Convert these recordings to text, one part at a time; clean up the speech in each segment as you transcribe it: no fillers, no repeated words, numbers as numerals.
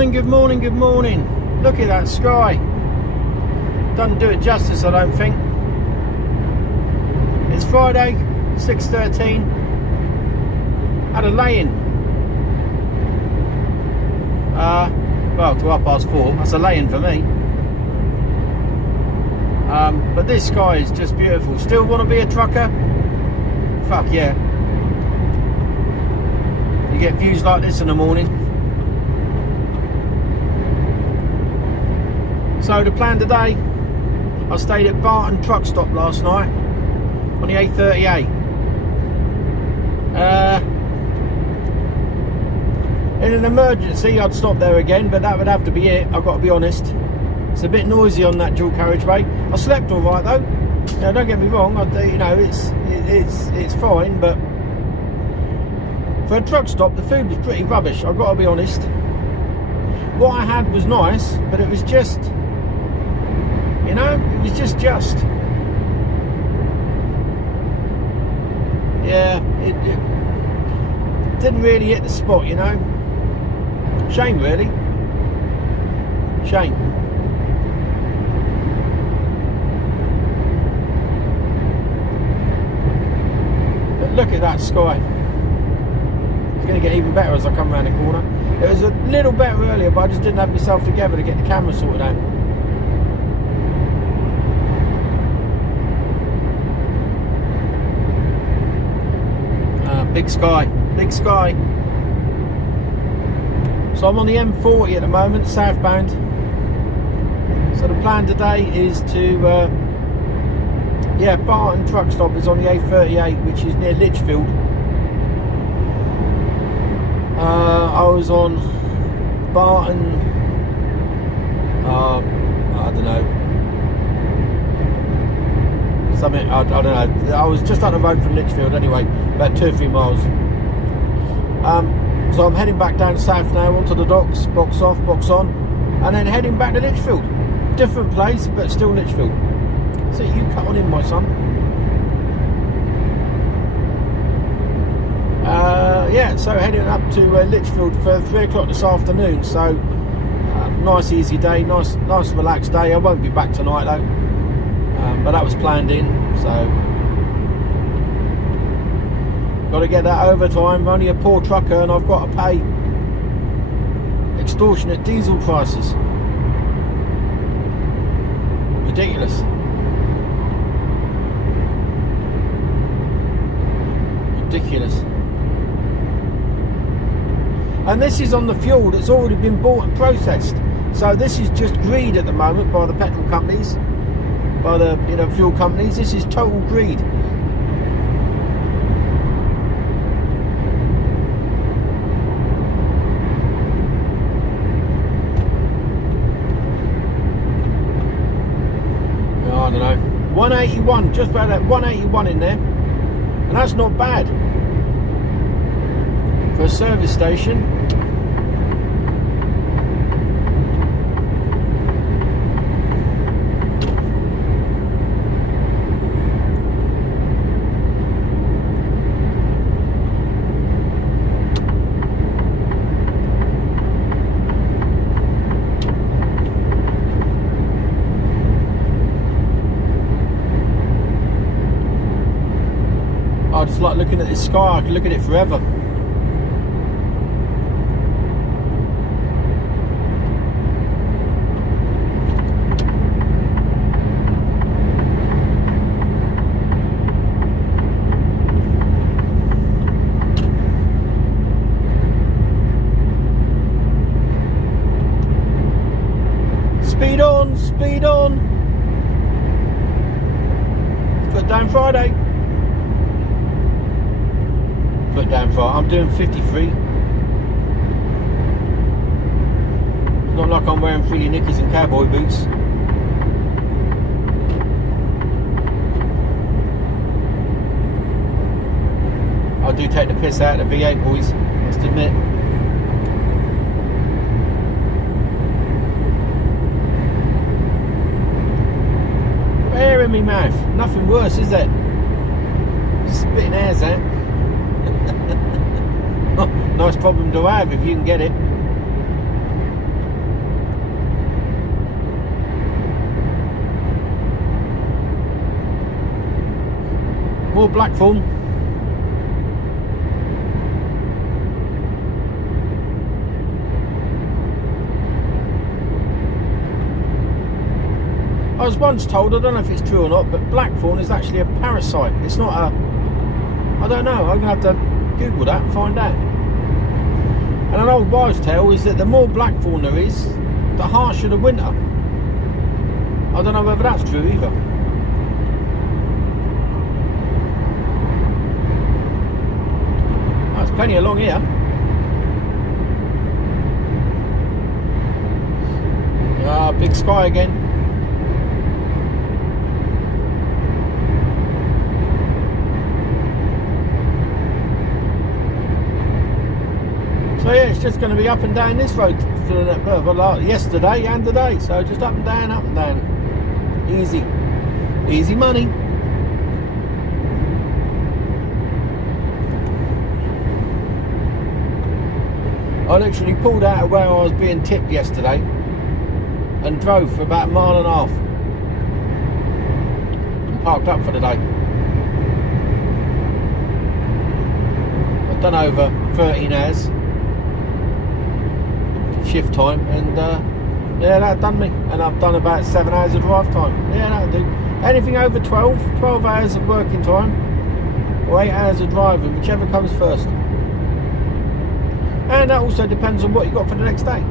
morning, good morning, good morning. Look at that sky. Doesn't do it justice, I don't think. It's Friday, 6:13. Had a lay-in. Well, to 4:30. That's a lay-in for me. But this sky is just beautiful. Still want to be a trucker? Fuck yeah. You get views like this in the morning. So the plan today, I stayed at Barton truck stop last night on the A38. In an emergency I'd stop there again, but that would have to be it, I've got to be honest. It's a bit noisy on that dual carriageway. I slept all right though. Now, don't get me wrong, it's fine, but for a truck stop the food was pretty rubbish, I've got to be honest. What I had was nice, but it was just, it was just. Yeah, it didn't really hit the spot, Shame, really. Shame. But look at that sky. It's going to get even better as I come around the corner. It was a little better earlier, but I just didn't have myself together to get the camera sorted out. Big sky, big sky. So I'm on the M40 at the moment, southbound. So the plan today is to, Barton truck stop is on the A38, which is near Lichfield. I was on Barton, I don't know. Something, I don't know. I was just on the road from Lichfield anyway, about 2 or 3 miles. So I'm heading back down south now onto the docks, box off, box on, and then heading back to Lichfield. Different place, but still Lichfield. So you cut on in, my son. So heading up to Lichfield for 3 o'clock this afternoon. So nice easy day, nice relaxed day. I won't be back tonight though, but that was planned in. So got to get that overtime. I'm only a poor trucker and I've got to pay extortionate diesel prices. Ridiculous. Ridiculous. And this is on the fuel that's already been bought and processed. So this is just greed at the moment by the petrol companies, by the fuel companies. This is total greed. I don't know, 181, just about that 181 in there, and that's not bad for a service station. I just like looking at this sky. I can look at it forever. Speed on, speed on. Foot down Friday. Foot down Friday. I'm doing 53. It's not like I'm wearing frilly knickers and cowboy boots. I do take the piss out of the V8 boys, must admit. Air in my mouth. Nothing worse, is there? Just spitting airs out. Nice problem to have if you can get it. More Blackthorn. I was once told, I don't know if it's true or not, but Blackthorn is actually a parasite. It's not a... I don't know, I'm going to have to Google that and find out. And an old wives' tale is that the more Blackthorn there is, the harsher the winter. I don't know whether that's true either. That's plenty along here. Ah, big sky again. So yeah, it's just going to be up and down this road for yesterday and today. So just up and down, up and down. Easy. Easy money. I literally pulled out of where I was being tipped yesterday and drove for about a mile and a half and parked up for the day. I've done over 13 hours shift time, and yeah, that done me. And I've done about 7 hours of drive time. Yeah, that'll do. Anything over 12 hours of working time or 8 hours of driving, whichever comes first. And that also depends on what you got for the next day.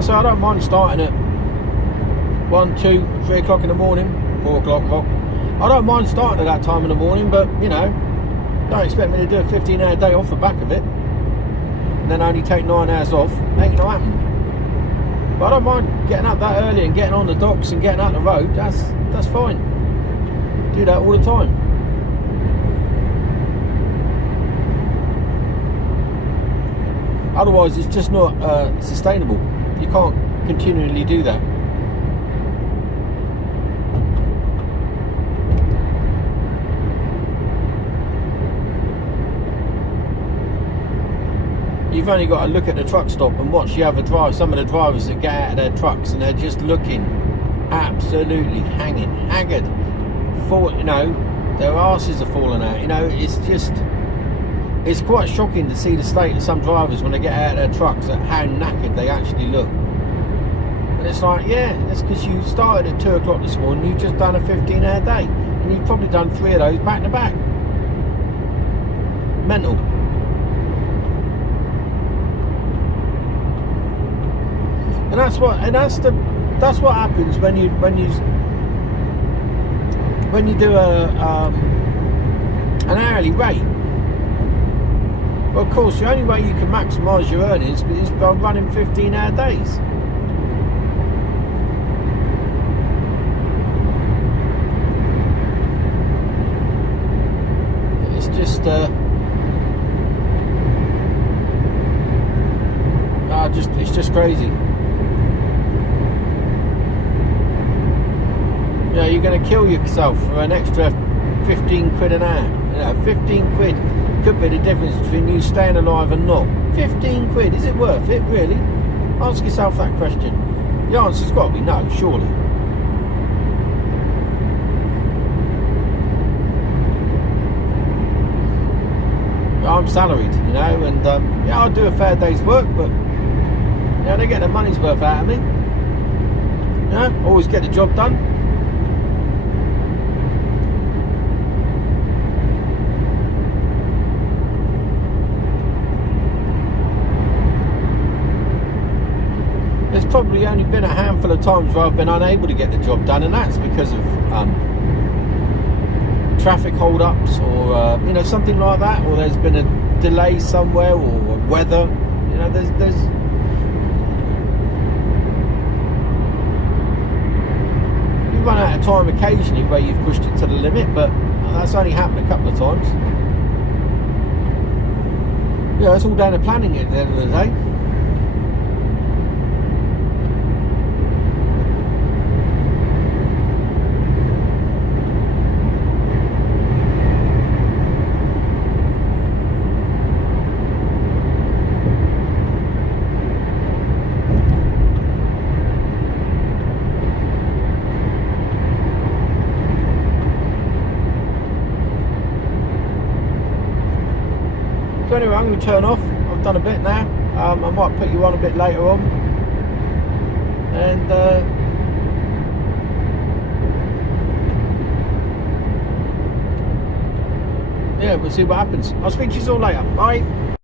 So I don't mind starting at 1, 2, 3 o'clock in the morning, 4 o'clock. I don't mind starting at that time in the morning, but you know, don't expect me to do a 15-hour day off the back of it and then only take 9 hours off. Ain't gonna happen. But I don't mind getting up that early and getting on the docks and getting out the road. That's fine. Do that all the time. Otherwise, it's just not sustainable. You can't continually do that. You've only got to look at the truck stop and watch the other drive. Some of the drivers that get out of their trucks and they're just looking absolutely hanging, haggard. You know, their asses are falling out. You know, it's quite shocking to see the state of some drivers when they get out of their trucks at how knackered they actually look. And it's like, yeah, that's because you started at 2 o'clock this morning. You've just done a 15-hour day, and you've probably done 3 of those back to back. Mental. And that's what happens when you do an hourly rate. Well, of course, the only way you can maximise your earnings is by running 15-hour days. It's just it's just crazy. You know, you're going to kill yourself for an extra 15 quid an hour. You know, 15 quid could be the difference between you staying alive and not. 15 quid, is it worth it, really? Ask yourself that question. The answer's got to be no, surely. I'm salaried, you know, and yeah, I'll do a fair day's work, but you know, they get their money's worth out of me. You know, always get the job done. There's probably only been a handful of times where I've been unable to get the job done, and that's because of traffic hold-ups or you know, something like that, or there's been a delay somewhere, or weather. You know, there's you run out of time occasionally where you've pushed it to the limit, but that's only happened a couple of times. Yeah, it's all down to planning at the end of the day. So anyway, I'm going to turn off. I've done a bit now. I might put you on a bit later on. And yeah, we'll see what happens. I'll speak to you all later. Bye.